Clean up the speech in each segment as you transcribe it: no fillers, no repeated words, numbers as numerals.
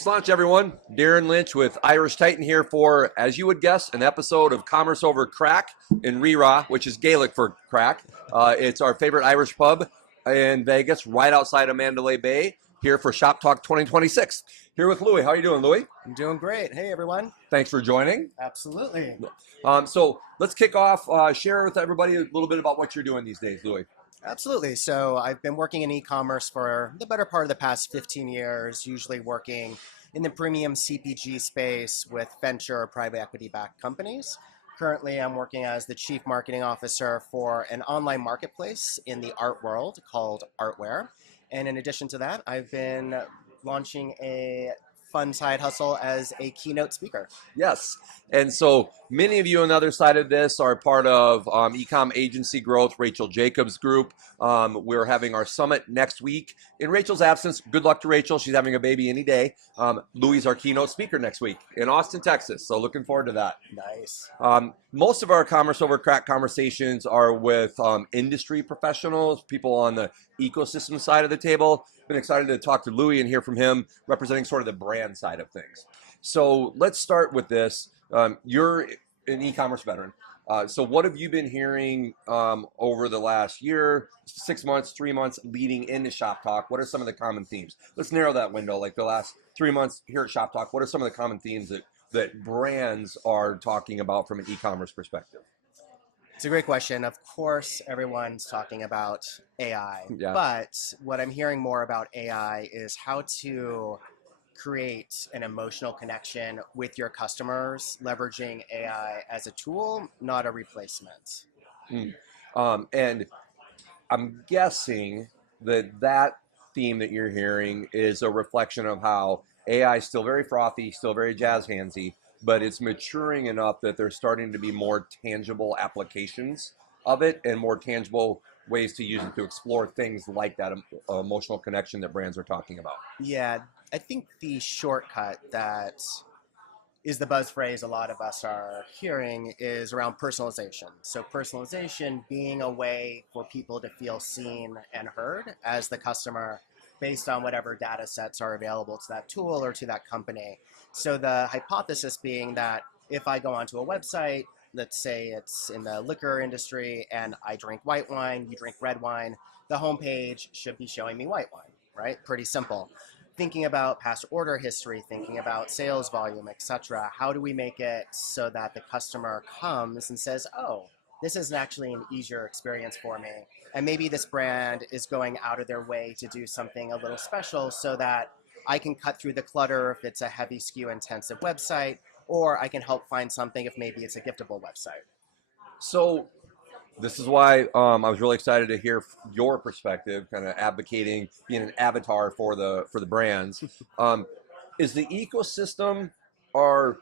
Sláinte, everyone. Darren Lynch with Irish Titan here for, as you would guess, an episode of Commerce Over Craic in Rira, which is Gaelic for crack. It's our favorite Irish pub in Vegas, right outside of Mandalay Bay, here for Shop Talk 2026. Here with Louis. How are you doing, Louis? I'm doing great. Hey, everyone. Thanks for joining. Absolutely. So let's kick off. Share with everybody a little bit about what you're doing these days, Louis. Absolutely. So I've been working in e-commerce for the better part of the past 15 years, usually working in the premium CPG space with venture or private equity-backed companies. Currently, I'm working as the chief marketing officer for an online marketplace in the art world called Artware. And in addition to that, I've been launching a fun side hustle as a keynote speaker. Yes. And so many of you on the other side of this are part of Ecom Agency Growth, Rachel Jacobs' group. We're having our summit next week. In Rachel's absence, good luck to Rachel. She's having a baby any day. Louis is our keynote speaker next week in Austin, Texas. So looking forward to that. Nice. Most of our Commerce Over Crack conversations are with industry professionals, people on the ecosystem side of the table. Been excited to talk to Louis and hear from him representing sort of the brand side of things. So let's start with this. You're an e-commerce veteran. So what have you been hearing over the last year, 6 months, 3 months leading into Shop Talk? What are some of the common themes? Let's narrow that window, like the last 3 months here at Shop Talk. What are some of the common themes that brands are talking about from an e-commerce perspective? It's a great question. Of course, everyone's talking about AI, but what I'm hearing more about AI is how to create an emotional connection with your customers, leveraging AI as a tool, not a replacement. And I'm guessing that theme that you're hearing is a reflection of how AI is still very frothy, still very jazz handsy, but it's maturing enough that there's starting to be more tangible applications of it and more tangible ways to use it to explore things like that emotional connection that brands are talking about. Yeah, I think the shortcut that is the buzz phrase a lot of us are hearing is around personalization. So personalization being a way for people to feel seen and heard as the customer based on whatever data sets are available to that tool or to that company. So the hypothesis being that if I go onto a website, let's say it's in the liquor industry and I drink white wine, you drink red wine, the homepage should be showing me white wine, right? Pretty simple. Thinking about past order history, thinking about sales volume, etc. How do we make it so that the customer comes and says, oh, this is actually an easier experience for me. And maybe this brand is going out of their way to do something a little special so that I can cut through the clutter if it's a heavy SKU intensive website, or I can help find something if maybe it's a giftable website. So this is why I was really excited to hear your perspective, kind of advocating, being an avatar for the brands. Is the ecosystem, are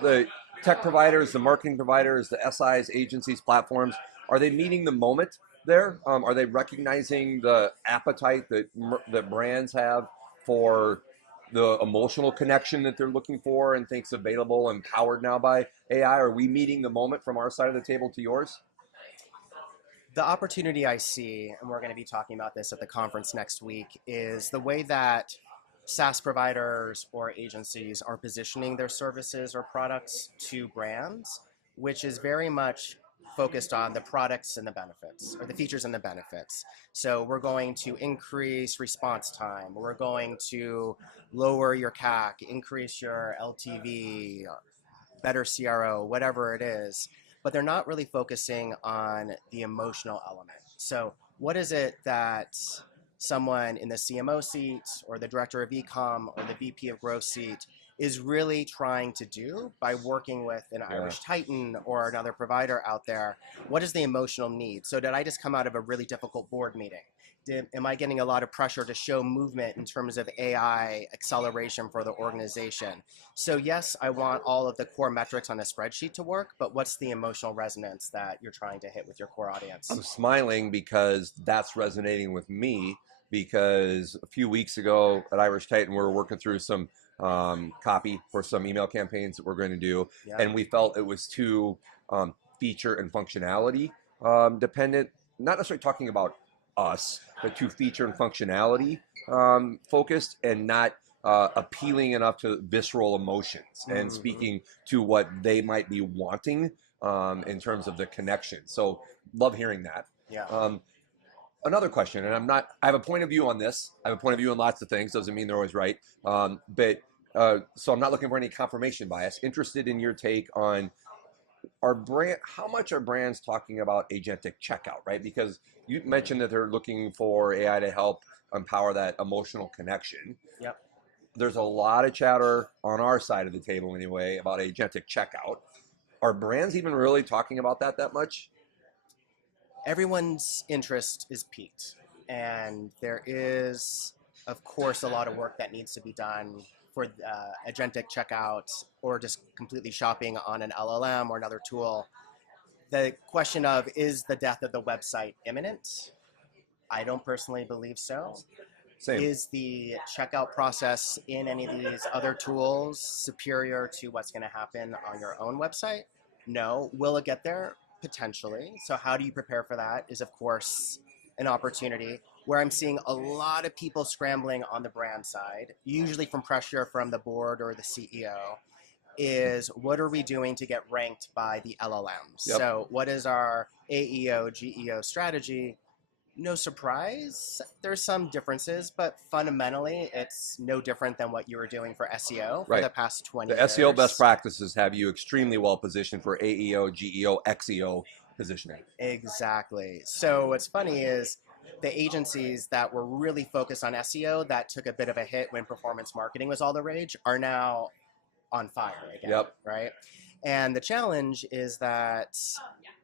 the tech providers, the marketing providers, the SIs, agencies, platforms, are they meeting the moment there? Are they recognizing the appetite that brands have for the emotional connection that they're looking for and thinks available and powered now by AI? Are we meeting the moment from our side of the table to yours? The opportunity I see, and we're going to be talking about this at the conference next week, is the way that SaaS providers or agencies are positioning their services or products to brands, which is very much focused on the products and the benefits, or the features and the benefits. So we're going to increase response time. We're going to lower your CAC, increase your LTV, better CRO, whatever it is. But they're not really focusing on the emotional element. So what is it that someone in the CMO seat or the director of e-com or the VP of growth seat is really trying to do by working with an Irish Titan or another provider out there? What is the emotional need? So did I just come out of a really difficult board meeting? Am I getting a lot of pressure to show movement in terms of AI acceleration for the organization? So yes, I want all of the core metrics on a spreadsheet to work, but what's the emotional resonance that you're trying to hit with your core audience? I'm smiling because that's resonating with me, because a few weeks ago at Irish Titan, we were working through some copy for some email campaigns that we're going to do, and we felt it was too feature and functionality dependent, not necessarily talking about us, but to feature and functionality focused, and not appealing enough to visceral emotions and speaking to what they might be wanting in terms of the connection. So love hearing that. Yeah. Another question, and I have a point of view on this. I have a point of view on lots of things. Doesn't mean they're always right. So I'm not looking for any confirmation bias. Interested in your take on how much are brands talking about agentic checkout, right? Because you mentioned that they're looking for AI to help empower that emotional connection. Yep. There's a lot of chatter on our side of the table anyway about agentic checkout. Are brands even really talking about that much? Everyone's interest is piqued, and there is, of course, a lot of work that needs to be done for agentic checkout or just completely shopping on an LLM or another tool. The question of, is the death of the website imminent? I don't personally believe so. Same. Is the checkout process in any of these other tools superior to what's going to happen on your own website? No. Will it get there? Potentially. So how do you prepare for that is, of course, an opportunity where I'm seeing a lot of people scrambling on the brand side, usually from pressure from the board or the CEO, is what are we doing to get ranked by the LLMs? Yep. So what is our AEO, GEO strategy? No surprise, there's some differences, but fundamentally, it's no different than what you were doing for SEO for the past 20 The years. SEO best practices have you extremely well positioned for AEO, GEO, XEO positioning. Exactly. So what's funny is the agencies that were really focused on SEO that took a bit of a hit when performance marketing was all the rage are now on fire again, Yep. right? And the challenge is that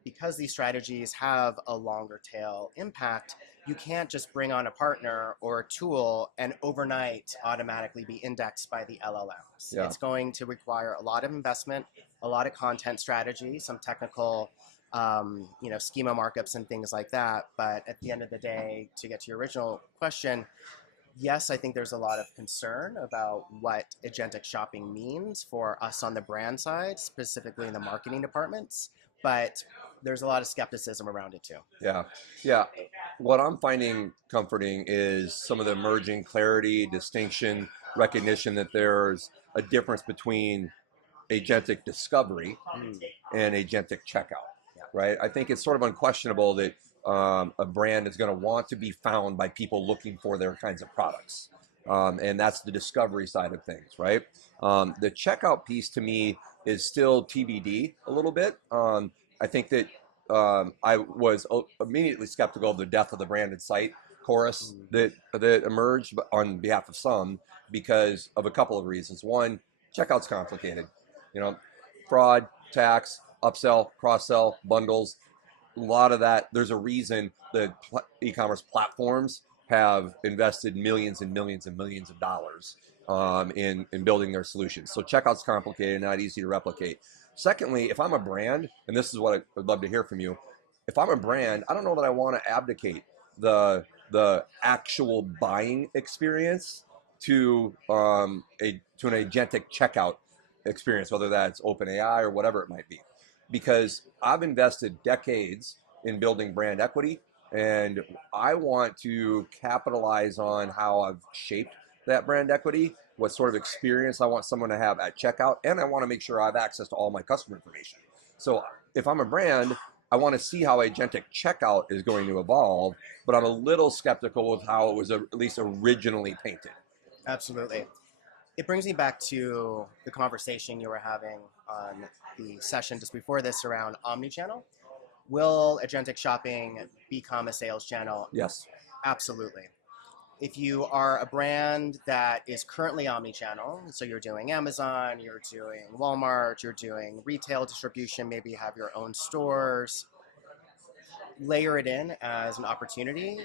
because these strategies have a longer tail impact, you can't just bring on a partner or a tool and overnight automatically be indexed by the LLMs. Yeah. It's going to require a lot of investment, a lot of content strategy, some technical schema markups and things like that. But at the end of the day, to get to your original question, yes, I think there's a lot of concern about what agentic shopping means for us on the brand side, specifically in the marketing departments, but there's a lot of skepticism around it too. Yeah. What I'm finding comforting is some of the emerging clarity, distinction, recognition that there's a difference between agentic discovery and agentic checkout, right? I think it's sort of unquestionable that a brand is going to want to be found by people looking for their kinds of products. And that's the discovery side of things, right? The checkout piece to me is still TBD a little bit. I think that I was immediately skeptical of the death of the branded site chorus that emerged on behalf of some because of a couple of reasons. One, checkout's complicated. Fraud, tax, upsell, cross-sell, bundles, a lot of that. There's a reason the e-commerce platforms have invested millions and millions and millions of dollars in building their solutions. So checkout's complicated, not easy to replicate. Secondly, if I'm a brand, and this is what I would love to hear from you, if I'm a brand, I don't know that I want to abdicate the actual buying experience to an agentic checkout experience, whether that's OpenAI or whatever it might be, because I've invested decades in building brand equity, and I want to capitalize on how I've shaped that brand equity, what sort of experience I want someone to have at checkout, and I want to make sure I have access to all my customer information. So if I'm a brand, I want to see how agentic checkout is going to evolve, but I'm a little skeptical with how it was at least originally painted. Absolutely. It brings me back to the conversation you were having on the session just before this around omnichannel. Will agentic shopping become a sales channel? Yes. Absolutely. If you are a brand that is currently omnichannel, so you're doing Amazon, you're doing Walmart, you're doing retail distribution, maybe you have your own stores, layer it in as an opportunity.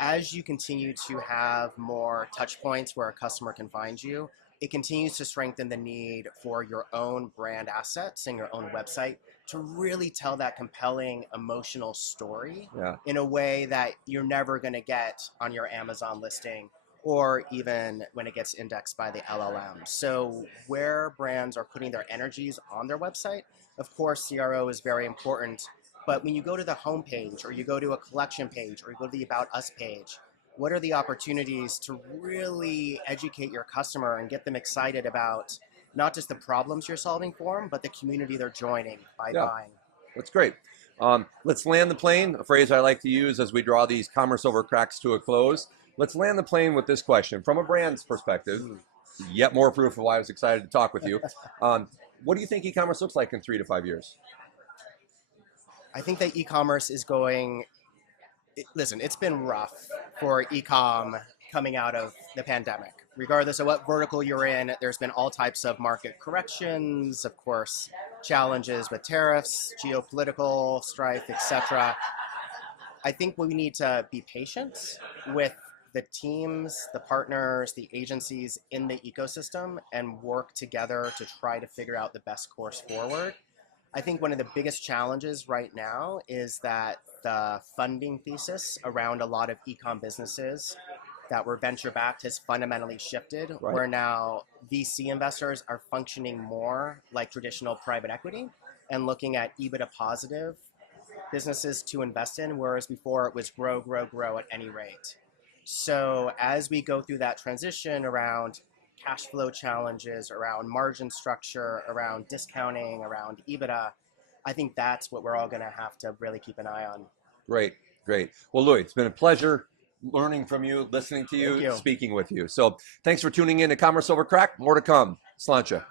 As you continue to have more touch points where a customer can find you, it continues to strengthen the need for your own brand assets and your own website to really tell that compelling emotional story in a way that you're never going to get on your Amazon listing or even when it gets indexed by the LLM. So where brands are putting their energies on their website, of course, CRO is very important. But when you go to the homepage or you go to a collection page or you go to the About Us page, what are the opportunities to really educate your customer and get them excited about not just the problems you're solving for them, but the community they're joining by Yeah. buying. That's great. Let's land the plane, a phrase I like to use as we draw these commerce over cracks to a close. Let's land the plane with this question. From a brand's perspective, yet more proof of why I was excited to talk with you. What do you think e-commerce looks like in 3 to 5 years? I think that e-commerce is going, listen, it's been rough for e-com coming out of the pandemic. Regardless of what vertical you're in, there's been all types of market corrections, of course, challenges with tariffs, geopolitical strife, etc. I think we need to be patient with the teams, the partners, the agencies in the ecosystem and work together to try to figure out the best course forward. I think one of the biggest challenges right now is that the funding thesis around a lot of e-com businesses that were venture backed has fundamentally shifted, Right. where now VC investors are functioning more like traditional private equity and looking at EBITDA positive businesses to invest in, whereas before it was grow, grow, grow at any rate. So as we go through that transition around cash flow challenges, around margin structure, around discounting, around EBITDA, I think that's what we're all going to have to really keep an eye on. Great, great. Well, Louis, it's been a pleasure learning from you, listening to Thank you. speaking with you. So thanks for tuning in to Commerce Over Crack. More to come. Sláinte.